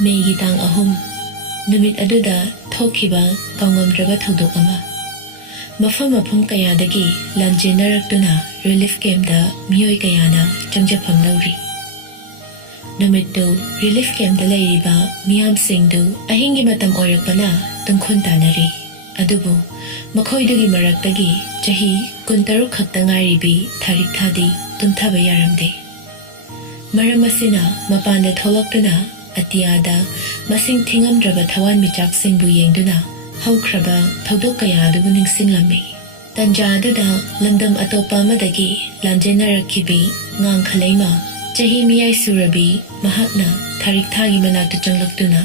Mayꯒꯤ ꯇꯥꯡ 3 ꯅꯨꯃꯤꯠ ꯑꯗꯨꯗ ꯊꯣꯛꯈꯤꯕ ꯀꯥꯎꯉꯝꯗ꯭ꯔꯕ ꯊꯧꯗꯣꯛ ꯑꯃ ꯃꯐꯝ ꯀꯌꯥꯗꯒꯤ ꯂꯥꯟꯖꯦꯟꯅꯔꯛꯇꯨꯅ ꯔꯤꯂꯤꯐ ꯀꯦꯝꯞꯇ ꯃꯤꯑꯣꯏ ꯀꯌꯥꯅ ꯆꯪꯖꯐꯝ ꯂꯧꯔꯤ ꯅꯨꯃꯤꯠꯇꯨ ꯔꯤꯂꯤꯐ ꯀꯦꯝꯞꯇ ꯂꯩꯔꯤꯕ ꯃꯤꯌꯥꯝꯁꯤꯡꯗꯨ ꯑꯍꯤꯡꯒꯤ ꯃꯇꯝ ꯑꯣꯏꯔꯛꯄꯅ ꯇꯨꯝꯈꯨꯟ ꯇꯥꯅꯔꯤ ꯑꯗꯨꯕꯨ ꯃꯈꯣꯏꯗꯨꯒꯤ ꯃꯔꯛꯇꯒꯤ ꯆꯍꯤ 16 ꯈꯛꯇ ꯉꯥꯏꯔꯤꯕꯤ ꯊꯥꯔꯤꯛꯊꯥꯗꯤ ꯇꯨꯝꯊꯕ ꯌꯥꯔꯝꯗꯦ ꯃꯔꯝ ꯑꯁꯤꯅ ꯃꯄꯥꯟꯗ ꯊꯣꯛꯂꯛꯇꯨꯅ ꯑꯇꯤꯌꯥꯗ ꯃꯁꯤꯡ ꯊꯤꯉꯝꯗ꯭ꯔꯕ ꯊꯋꯥꯟꯃꯤꯆꯥꯛꯁꯤꯡꯕꯨ ꯌꯦꯡꯗꯨꯅ ꯍꯧꯈ꯭ꯔꯕ ꯊꯧꯗꯣꯛ ꯀꯌꯥ ꯑꯗꯨꯕꯨ ꯅꯤꯡꯁꯤꯡꯂꯝꯃꯤ ꯇꯟꯖꯥ ꯑꯗꯨꯗ ꯂꯝꯗꯝ ꯑꯇꯣꯞꯄ ꯑꯃꯗꯒꯤ ꯂꯥꯟꯖꯦꯟꯅꯔꯛꯈꯤꯕꯤ ꯉꯥꯡꯈꯂꯩꯃ ꯆꯍꯤ ꯃꯤꯌꯥꯏ ꯁꯨꯔꯕꯤ ꯃꯍꯥꯛꯅ ꯊꯥꯔꯤꯛꯊꯥꯒꯤ ꯃꯅꯥꯛꯇ ꯆꯪꯂꯛꯇꯨꯅ